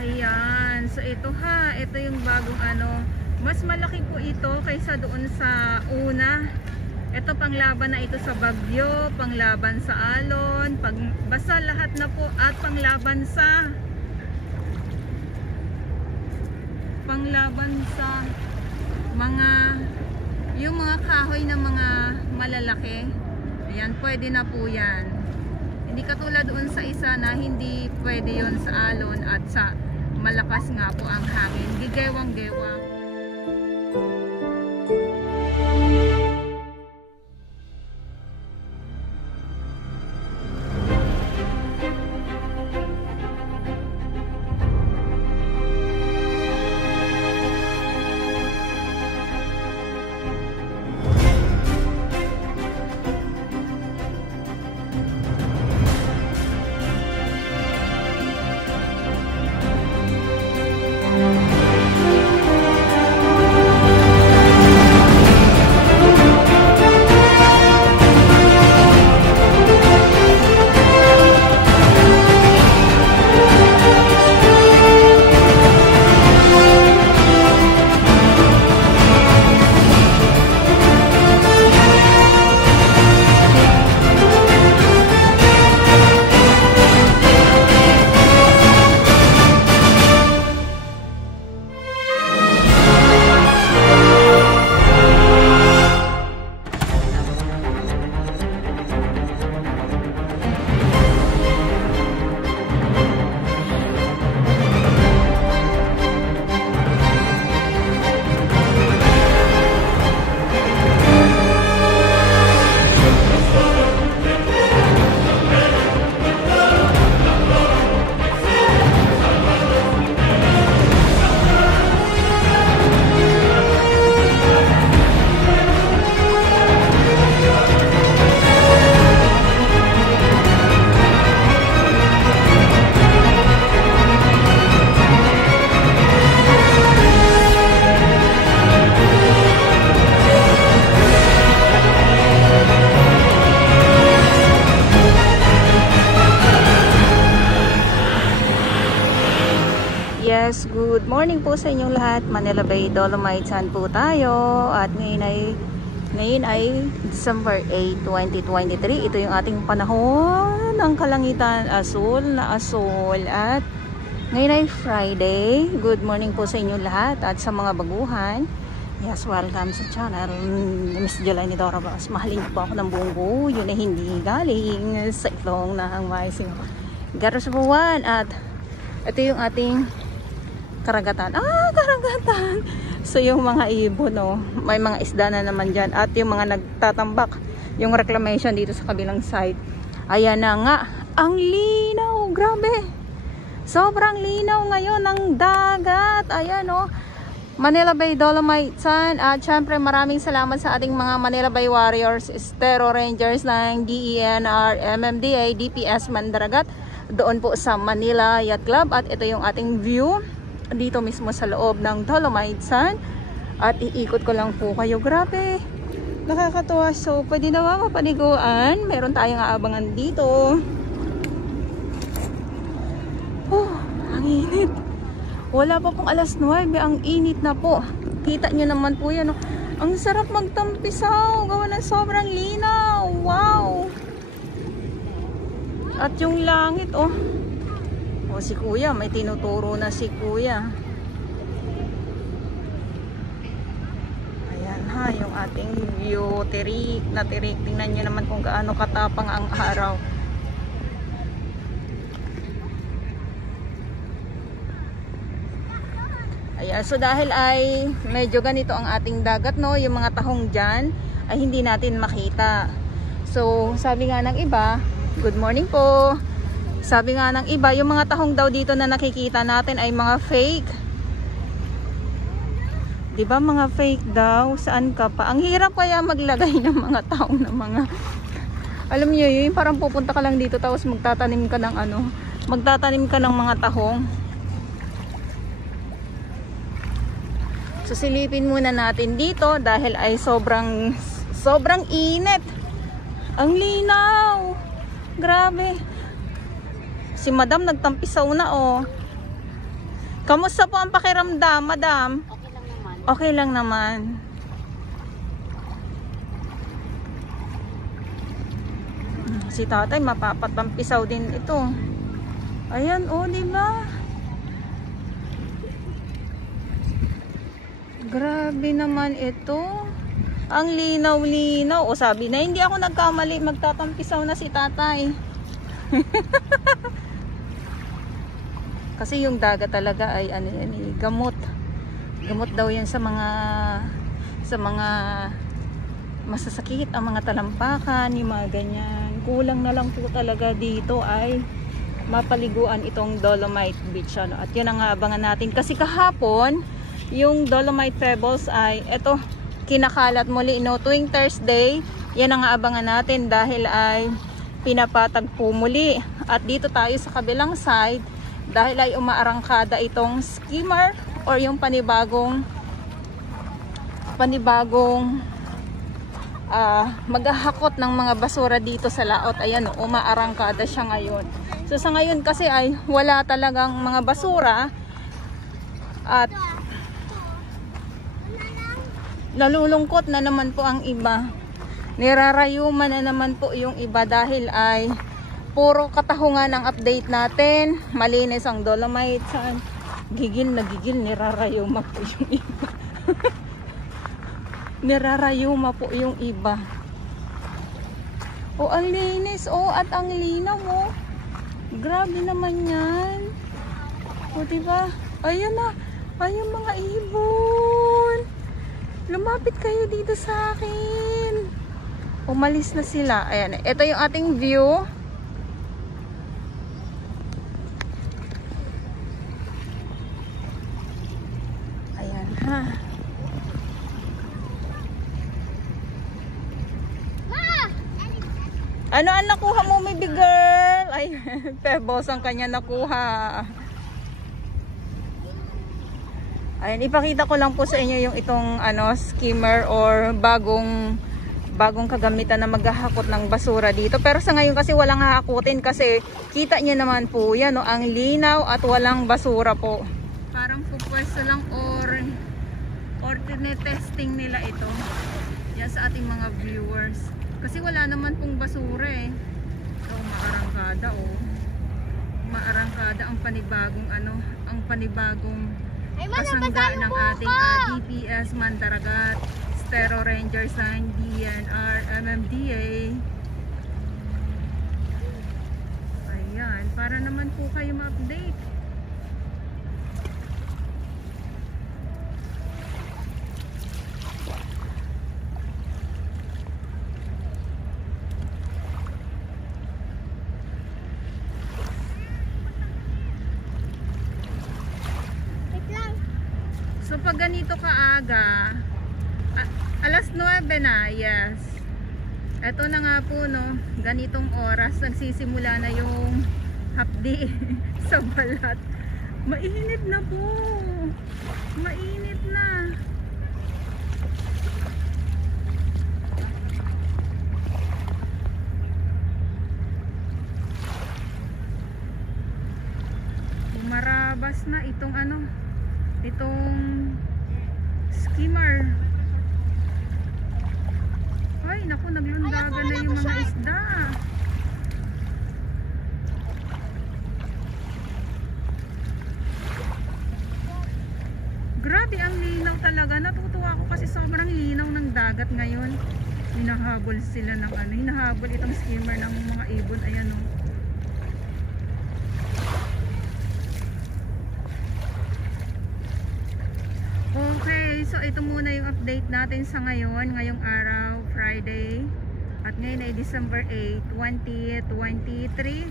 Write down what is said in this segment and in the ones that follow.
Ayan. So ito ha, ito yung bagong ano. Mas malaki po ito kaysa doon sa una. Ito panglaban na ito sa bagyo, panglaban sa alon, basta lahat na po at panglaban sa mga yung mga kahoy na mga malalaki. Ayan, pwede na po yan. Hindi katulad doon sa isa na hindi pwede yon sa alon at sa malakas nga po ang hangin. Gigewang-gewang. Yes, good morning po sa inyong lahat. Manila Bay Dolomites po tayo. At ngayon ay December 8, 2023. Ito yung ating panahon ng kalangitan, asul na asul. At ngayon ay Friday. Good morning po sa inyong lahat. At sa mga baguhan, yes, welcome sa channel Miss Jelani Dora Bas. Mahalin po ako ng buong buo. Yun ay hindi galing sa itlong ng mais garos buwan. At ito yung ating karagatan. Karagatan. So yung mga ibon, may mga isda na naman dyan. At yung mga nagtatambak, yung reclamation dito sa kabilang side. Ayan na nga. Ang linaw. Grabe. Sobrang linaw ngayon ng dagat. Ayan Manila Bay Dolomites. At syempre maraming salamat sa ating mga Manila Bay Warriors, Estero Rangers ng DENR, MMDA, DPS Mandaragat. Doon po sa Manila Yacht Club. At ito yung ating view dito mismo sa loob ng Dolomites. At iikot ko lang po kayo. Grabe, nakakatuwa. So pwede na mapaniguan. Meron tayong aabangan dito. Ang init. Wala pa pong alas 9. Ang init na po. Kita nyo naman po yan. Ang sarap magtampisaw. Gawa ng sobrang linaw. Wow. At yung langit si kuya, may tinuturo na si kuya. Ayan yung ating view. Tirik na tirik. Tingnan nyo naman kung gaano katapang ang araw. Ayan, so dahil ay medyo ganito ang ating dagat, yung mga tahong dyan ay hindi natin makita. So sabi nga ng iba, good morning po. Sabi nga ng iba, yung mga tahong daw dito na nakikita natin ay mga fake. Diba mga fake daw? Saan ka pa? Ang hirap kaya maglagay ng mga tahong na mga... Alam niyo yun, parang pupunta ka lang dito tapos magtatanim ka ng magtatanim ka ng mga tahong. So silipin muna natin dito dahil ay sobrang init. Ang linaw. Grabe. Si Madam nagtampisaw na Kamusta po ang pakiramdam, madam? Okay lang naman. Okay lang naman. Si tatay mapapatampisaw din ito. Ayan, oh, di ba? Grabe naman ito. Ang linaw-linaw. O sabi na, hindi ako nagkamali. Magtatampisaw na si tatay. Kasi yung dagat talaga ay ano yan, gamot. Gamot daw yan sa mga masasakit, ang mga talampakan, yung mga ganyan. Kulang na lang po talaga dito ay mapaliguan itong Dolomite Beach. Ano? At yun ang abangan natin. Kasi kahapon, yung Dolomite Pebbles ay, eto, kinakalat muli, no? Tuwing Thursday, yan ang abangan natin dahil ay pinapatag po muli. At dito tayo sa kabilang side, dahil ay umaarangkada itong skimmer or yung panibagong maghahakot ng mga basura dito sa laot. Ayan, umaarangkada siya ngayon. So sa ngayon kasi ay wala talagang mga basura at nalulungkot na naman po ang iba. Nirarayuman na naman po yung iba dahil ay puro katahungan ang update natin. Malinis ang Dolomite. Saan? Gigil na gigil, nirarayuma po yung iba. Nirarayuma po yung iba. O, ang linis. O, at ang linaw mo. Grabe naman yan. O, diba? Ayan na. Ayun mga ibon. Lumapit kayo dito sa akin. Umalis na sila. Ayan. Ito yung ating view. Ayan ha. Ano ang nakuha mo, my big girl? Ay, Pebbles ang kanya nakuha. Ayan, ipakita ko lang po sa inyo yung itong skimmer or bagong kagamitan na maghahakot ng basura dito. Pero sa ngayon kasi walang hahakutin kasi kita nyo naman po yan, no, ang linaw at walang basura po. Parang pupwesto lang or tinetesting nila ito. Yan sa ating mga viewers. Kasi wala naman pong basura eh. So, maarangkada oh. Maarangkada ang panibagong kasangga ng ating DPS Mandaragat, Stero Rangers ng DNR, MMDA. Ayan, para naman po kayo ma-update. So pag ganito kaaga, alas 9 na, yes. Eto na nga po, no, ganitong oras nagsisimula na yung hapdi sa balat. Mainit na po. Mainit na. Bumarabas na itong itong skimmer. Ay, naku, naglundagan na yung mga isda. Grabe, ang linaw talaga. Natutuwa ako kasi sobrang linaw ng dagat ngayon. Hinahabol sila ng hinahabol itong skimmer ng mga ibon. Ayan o. Okay, so ito muna yung update natin sa ngayong araw, Friday. At ngayon ay December 8, 2023.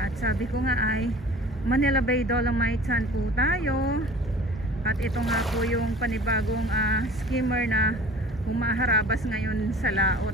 At sabi ko nga ay Manila Bay Dolomite Sand po tayo. At ito nga po yung panibagong skimmer na humaharabas ngayon sa laot.